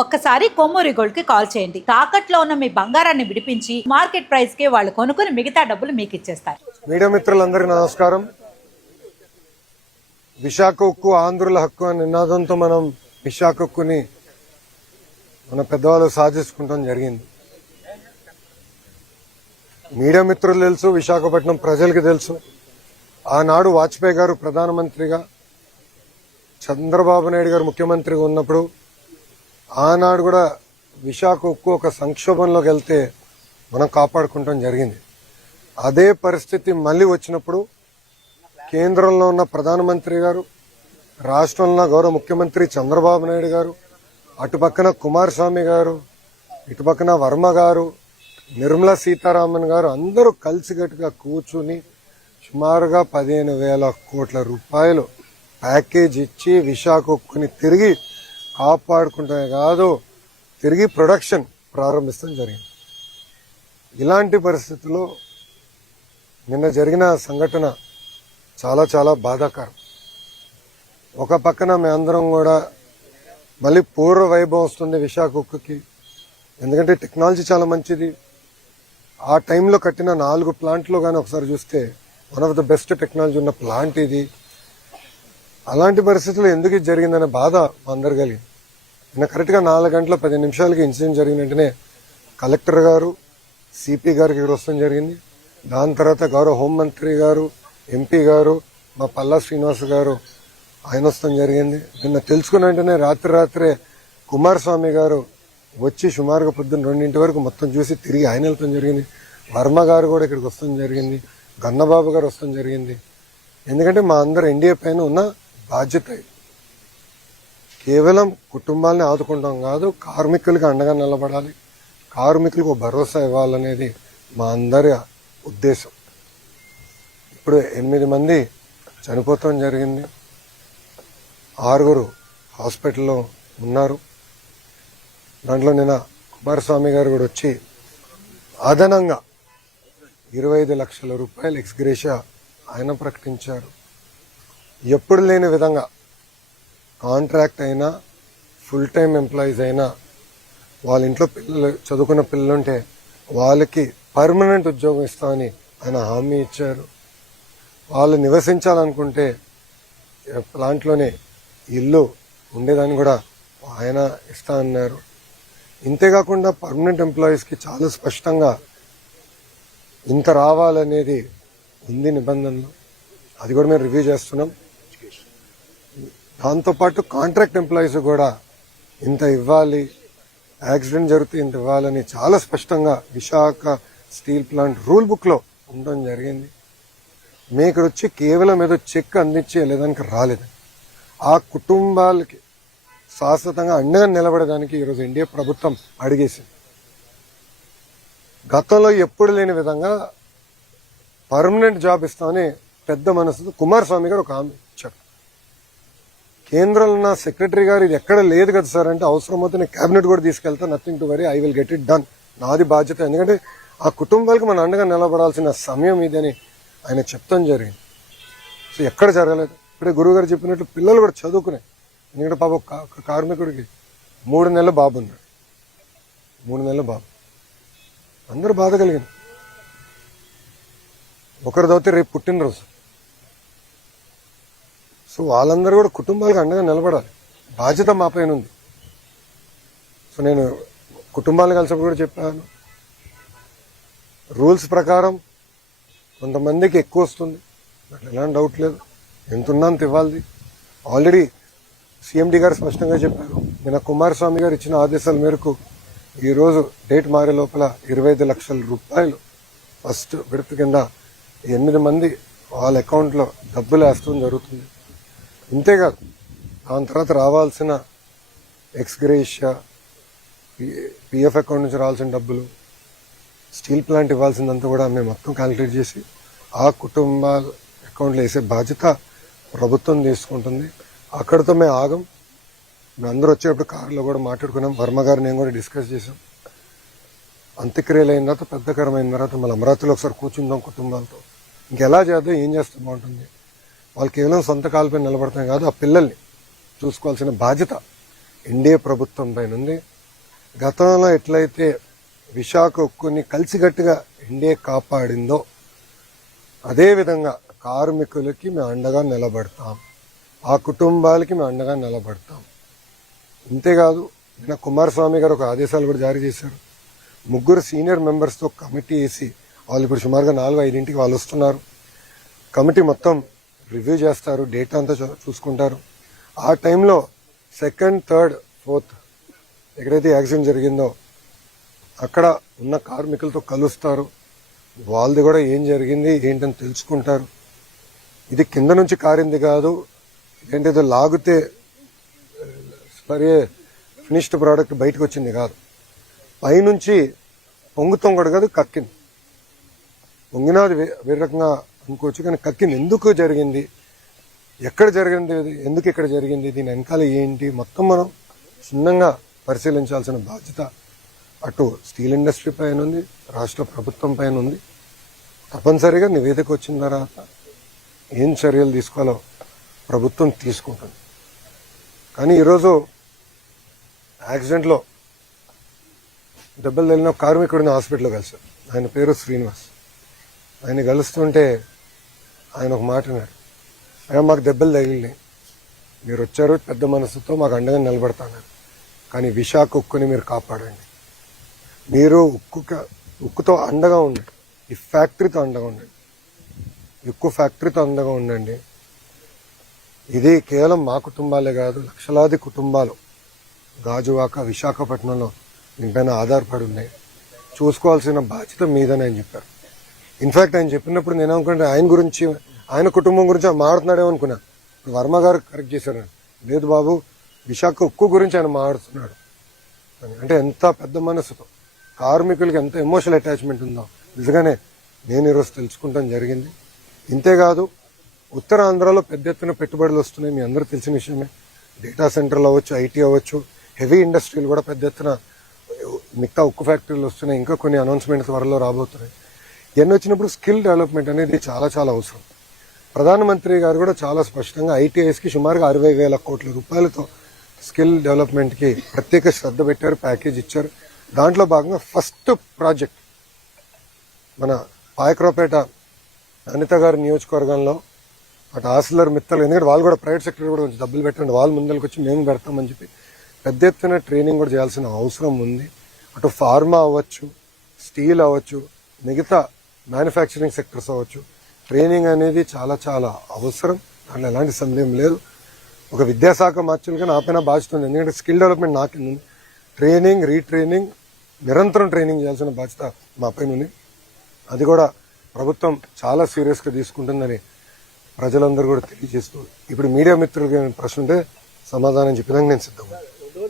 ఒక్కసారి కొమ్మూరి గోల్డ్ కి కాల్ చేయండి. తాకట్లో ఉన్న మీ బంగారాన్ని విడిపించి మార్కెట్ ప్రైస్ కి వాళ్ళు కొనుక్కుని మిగతా డబ్బులు మీకు ఇచ్చేస్తారు. మీడియా మిత్రులందరికీ నమస్కారం. విశాఖ ఉక్కు ఆంధ్రుల హక్కు అనే నినాదంతో మనం విశాఖ ఉక్కుని మన పెద్దవాళ్ళు సాధించుకుంటాం జరిగింది. మీడియా మిత్రులు తెలుసు, విశాఖపట్నం ప్రజలకి తెలుసు. ఆనాడు వాజ్పేయి గారు ప్రధానమంత్రిగా, చంద్రబాబు నాయుడు గారు ముఖ్యమంత్రిగా ఉన్నప్పుడు ఆనాడు కూడా విశాఖ ఉక్కు ఒక సంక్షోభంలోకి వెళ్తే మనం కాపాడుకుంటాం జరిగింది. అదే పరిస్థితి మళ్ళీ వచ్చినప్పుడు కేంద్రంలో ఉన్న ప్రధానమంత్రి గారు, రాష్ట్రంలో గౌరవ ముఖ్యమంత్రి చంద్రబాబు నాయుడు గారు, అటుపక్కన కుమారస్వామి గారు, ఇటుపక్కన వర్మ గారు, నిర్మలా సీతారామన్ గారు అందరూ కలిసికట్టుగా కూర్చుని సుమారుగా 15,000 కోట్ల రూపాయలు ప్యాకేజ్ ఇచ్చి విశాఖ ఉక్కుని తిరిగి కాపాడుకుంటమే కాదు, తిరిగి ప్రొడక్షన్ ప్రారంభిస్తాం జరిగింది. ఇలాంటి పరిస్థితుల్లో నిన్న జరిగిన సంఘటన చాలా చాలా బాధాకరం. ఒక పక్కన మేమందరం కూడా మళ్ళీ పూర్వ వైభవం వస్తుంది విశాఖ ఉక్కుకి. ఎందుకంటే టెక్నాలజీ చాలా మంచిది. ఆ టైంలో కట్టిన 4 ప్లాంట్లో కానీ ఒకసారి చూస్తే one of the best technology ఉన్న ప్లాంట్ ఇది. అలాంటి పరిస్థితుల్లో ఎందుకు ఇది జరిగిందనే బాధ అందరు కలిగింది. నిన్న కరెక్ట్గా 4 గంటల 10 నిమిషాలకి ఇన్సిడెంట్ జరిగిన వెంటనే కలెక్టర్ గారు, సిపి గారికి ఇక్కడ వస్తాం జరిగింది. దాని తర్వాత గౌరవ హోంమంత్రి గారు, ఎంపీ గారు, మా పల్లా శ్రీనివాస్ గారు ఆయన వస్తాం జరిగింది. నిన్న తెలుసుకున్న వెంటనే రాత్రే కుమారస్వామి గారు వచ్చి సుమారుగా పొద్దున్న 2 వరకు మొత్తం చూసి తిరిగి ఆయన వెళ్తాం జరిగింది. వర్మ గారు కూడా ఇక్కడికి వస్తాం జరిగింది. గన్నబాబు గారు వస్తాం జరిగింది. ఎందుకంటే మా అందరు ఎన్డీఏ పైన ఉన్న బాధ్యత కేవలం కుటుంబాలని ఆదుకుంటాం కాదు, కార్మికులకి అండగా నిలబడాలి, కార్మికులకు భరోసా ఇవ్వాలనేది మా అందరి ఉద్దేశం. ఇప్పుడు 8 మంది చనిపోతాం జరిగింది, 6 హాస్పిటల్లో ఉన్నారు. దాంట్లో నిన్న కుమారస్వామి గారు కూడా వచ్చి అదనంగా 25 లక్షల రూపాయలు ఎక్స్గ్రేషియా ఆయన ప్రకటించారు. ఎప్పుడు లేని విధంగా కాంట్రాక్ట్ అయినా, ఫుల్ టైం ఎంప్లాయీస్ అయినా, వాళ్ళ ఇంట్లో పిల్లలు చదువుకున్న పిల్లలుంటే వాళ్ళకి పర్మనెంట్ ఉద్యోగం ఇస్తామని ఆయన హామీ ఇచ్చారు. వాళ్ళు నివసించాలనుకుంటే ప్లాంట్లోనే ఇల్లు ఉండేదాన్ని కూడా ఆయన ఇస్తా అన్నారు. ఇంతేకాకుండా పర్మనెంట్ ఎంప్లాయీస్కి చాలా స్పష్టంగా ఇంత రావాలనేది ఉంది నిబంధనలు. అది కూడా మేము రివ్యూ చేస్తున్నాం. దాంతోపాటు కాంట్రాక్ట్ ఎంప్లాయీస్ కూడా ఇంత ఇవ్వాలి, యాక్సిడెంట్ జరిగితే ఇంత ఇవ్వాలని చాలా స్పష్టంగా విశాఖ స్టీల్ ప్లాంట్ రూల్ బుక్లో ఉండడం జరిగింది. మేము ఇక్కడ వచ్చి కేవలం ఏదో చెక్ అందించి వెళ్ళేదానికి రాలేదు. ఆ కుటుంబాలకి శాశ్వతంగా అండగా నిలబడడానికి ఈరోజు ఎన్డీఏ ప్రభుత్వం అడిగేసింది. గతంలో ఎప్పుడు లేని విధంగా పర్మనెంట్ జాబ్ ఇస్తామని పెద్ద మనసుతో కుమారస్వామి గారు ఒక హామీ ఇచ్చారు. కేంద్రంలో ఉన్న సెక్రటరీ గారు ఇది ఎక్కడ లేదు కదా సార్ అంటే, అవసరమైతే నేను క్యాబినెట్ కూడా తీసుకెళ్తా, nothing to worry, I will get it done, నాది బాధ్యత. ఎందుకంటే ఆ కుటుంబాలకు మన అండగా నిలబడాల్సిన సమయం ఇదని ఆయన చెప్తాం జరిగింది. సో ఎక్కడ జరగలేదు. ఇప్పుడే గురువు గారు చెప్పినట్లు పిల్లలు కూడా చదువుకున్నాయి. ఎందుకంటే పాప కార్మికుడికి 3 నెలల బాబు ఉన్నాడు. 3 నెలల బాబు, అందరూ బాధ కలిగింది. ఒకరు చదివితే రేపు పుట్టినరోజు. సో వాళ్ళందరూ కూడా కుటుంబాలకు అండగా నిలబడాలి, బాధ్యత మా పైన ఉంది. సో నేను కుటుంబాలను కలిసినప్పుడు కూడా చెప్పాను, రూల్స్ ప్రకారం కొంతమందికి ఎక్కువ వస్తుంది, నాకు ఎలాంటి డౌట్ లేదు, ఎంత ఉన్నా అంత ఇవ్వాలి. ఆల్రెడీ సీఎండీ గారు స్పష్టంగా చెప్పారు. నిన్న కుమారస్వామి గారు ఇచ్చిన ఆదేశాల మేరకు ఈరోజు డేట్ మారే లోపల 25 లక్షల రూపాయలు ఫస్ట్ విడత కింద 8 మంది వాళ్ళ అకౌంట్లో డబ్బులు వేస్తడం జరుగుతుంది. ఇంతేకాదు దాని తర్వాత రావాల్సిన ఎక్స్గ్రేషియా, పిఎఫ్ అకౌంట్ నుంచి రావాల్సిన డబ్బులు, స్టీల్ ప్లాంట్ ఇవ్వాల్సిందంతా కూడా మేము మొత్తం క్యాలిక్యులేట్ చేసి ఆ కుటుంబాల అకౌంట్లో వేసే బాధ్యత ప్రభుత్వం తీసుకుంటుంది. అక్కడితో మేము ఆగం. మేము అందరూ వచ్చేటప్పుడు కారులో కూడా మాట్లాడుకున్నాం. వర్మ గారు నేను కూడా డిస్కస్ చేసాం. అంత్యక్రియలు అయిన తర్వాత, పెద్దకరమైన తర్వాత మళ్ళీ అమరావతిలో ఒకసారి కూర్చుందాం కుటుంబాలతో. ఇంకెలా చేద్దాం, ఏం చేస్తే బాగుంటుంది. వాళ్ళు కేవలం సొంత కాళ్ళపై నిలబడతాం కాదు, ఆ పిల్లల్ని చూసుకోవాల్సిన బాధ్యత ఎన్డీఏ ప్రభుత్వం పైన ఉంది. గతంలో ఎట్లయితే విశాఖ ఉక్కుని కలిసికట్టుగా ఎన్డీఏ కాపాడిందో అదేవిధంగా కార్మికులకి మేము అండగా నిలబడతాం, ఆ కుటుంబాలకి మేము అండగా నిలబడతాం. ఇంతేకాదు నిన్న కుమారస్వామి గారు ఒక ఆదేశాలు కూడా జారీ చేశారు. 3 సీనియర్ మెంబర్స్తో కమిటీ వేసి వాళ్ళు ఇప్పుడు సుమారుగా 4-5 వాళ్ళు వస్తున్నారు. కమిటీ మొత్తం రివ్యూ చేస్తారు, డేటా అంతా చూసుకుంటారు. ఆ టైంలో 2nd, 3rd, 4th ఎక్కడైతే యాక్సిడెంట్ జరిగిందో అక్కడ ఉన్న కార్మికులతో కలుస్తారు. వాళ్ళది కూడా ఏం జరిగింది ఏంటని తెలుసుకుంటారు. ఇది కింద నుంచి కారింది కాదు, ఏంటేదో లాగితే ఫినిష్డ్ ప్రోడక్ట్ బయటకు వచ్చింది కాదు, పైనుంచి పొంగుతాం కూడా కాదు, కక్కింది. పొంగినది వేరే రకంగా అనుకోవచ్చు, కానీ కక్కింది. ఎందుకు జరిగింది, ఎక్కడ జరిగింది, ఎందుకు ఇక్కడ జరిగింది, దీని వెనకాల ఏంటి మొత్తం మనం క్షుణ్ణంగా పరిశీలించాల్సిన బాధ్యత అటు స్టీల్ ఇండస్ట్రీ పైన ఉంది, రాష్ట్ర ప్రభుత్వం పైన ఉంది. తప్పనిసరిగా నివేదిక వచ్చిన తర్వాత ఏం చర్యలు తీసుకోవాలో ప్రభుత్వం తీసుకుంటుంది. కానీ ఈరోజు యాక్సిడెంట్లో దెబ్బలు తగిలిన కార్మికుడిని హాస్పిటల్లో కలిశారు. ఆయన పేరు శ్రీనివాస్. ఆయన కలుస్తుంటే ఆయన ఒక మాట అన్నాడు, అయ్యా మాకు దెబ్బలు తగిలినాయి, మీరు వచ్చారు పెద్ద మనసుతో మాకు అండగా నిలబడతాన్నారు, కానీ విశాఖ ఉక్కుని మీరు కాపాడండి, మీరు ఉక్కుతో అండగా ఉండండి, ఈ ఫ్యాక్టరీతో అండగా ఉండండి, ఉక్కు ఫ్యాక్టరీతో అండగా ఉండండి. ఇది కేవలం మా కుటుంబాలే కాదు, లక్షలాది కుటుంబాలు గాజువాక విశాఖపట్నంలో దీనిపైన ఆధారపడి ఉన్నాయి. చూసుకోవాల్సిన బాధ్యత మీదని ఆయన చెప్పారు. ఇన్ఫాక్ట్ ఆయన చెప్పినప్పుడు నేను అనుకుంటే ఆయన గురించి, ఆయన కుటుంబం గురించి మాట్లాడుతున్నాడేమో అనుకున్నా. వర్మ గారు కరెక్ట్ చేశారు, లేదు బాబు విశాఖ ఉక్కు గురించి ఆయన మాట్లాడుతున్నాడు అని. అంటే ఎంత పెద్ద మనసుతో కార్మికులకి ఎంత ఎమోషనల్ అటాచ్మెంట్ ఉందో నిజంగానే నేను ఈరోజు తెలుసుకుంటాం జరిగింది. ఇంతేకాదు ఉత్తరాంధ్రలో పెద్ద ఎత్తున పెట్టుబడులు వస్తున్నాయి, మీ అందరూ తెలిసిన విషయమే. డేటా సెంటర్లు అవ్వచ్చు, ఐటీ అవ్వచ్చు, హెవీ ఇండస్ట్రీలు కూడా పెద్ద ఎత్తున మిగతా ఉక్కు ఫ్యాక్టరీలు వస్తున్నాయి. ఇంకా కొన్ని అనౌన్స్మెంట్స్ త్వరలో రాబోతున్నాయి. ఇవన్నీ వచ్చినప్పుడు స్కిల్ డెవలప్మెంట్ అనేది చాలా చాలా అవసరం. ప్రధానమంత్రి గారు కూడా చాలా స్పష్టంగా ఐటీఐస్కి సుమారుగా 60,000 కోట్ల రూపాయలతో స్కిల్ డెవలప్మెంట్కి ప్రత్యేక శ్రద్ధ పెట్టారు, ప్యాకేజ్ ఇచ్చారు. దాంట్లో భాగంగా ఫస్ట్ ప్రాజెక్ట్ మన పాయకరావుపేట అనిత గారి నియోజకవర్గంలో అటు ఆసిలర్ మిత్తలు, ఎందుకంటే వాళ్ళు కూడా ప్రైవేట్ సెక్టర్ కూడా కొంచెం డబ్బులు పెట్టండి, వాళ్ళు ముందరికి వచ్చి మేము పెడతామని చెప్పి పెద్ద ఎత్తున ట్రైనింగ్ కూడా చేయాల్సిన అవసరం ఉంది. అటు ఫార్మా అవ్వచ్చు, స్టీల్ అవ్వచ్చు, మిగతా మ్యానుఫ్యాక్చరింగ్ సెక్టర్స్ అవ్వచ్చు, ట్రైనింగ్ అనేది చాలా చాలా అవసరం. దాంట్లో ఎలాంటి సందేహం లేదు. ఒక విద్యాశాఖ మార్చులుగా నా పైన బాధ్యత ఉంది, ఎందుకంటే స్కిల్ డెవలప్మెంట్ నా కింద ఉంది. ట్రైనింగ్, రీట్రైనింగ్, నిరంతరం ట్రైనింగ్ చేయాల్సిన బాధ్యత మా పైన ఉంది. అది కూడా ప్రభుత్వం చాలా సీరియస్గా తీసుకుంటుందని ప్రజలందరూ కూడా తెలియజేస్తూ, ఇప్పుడు మీడియా మిత్రులకి ప్రశ్న ఉంటే సమాధానం చెప్పడానికి నేను సిద్ధంగా.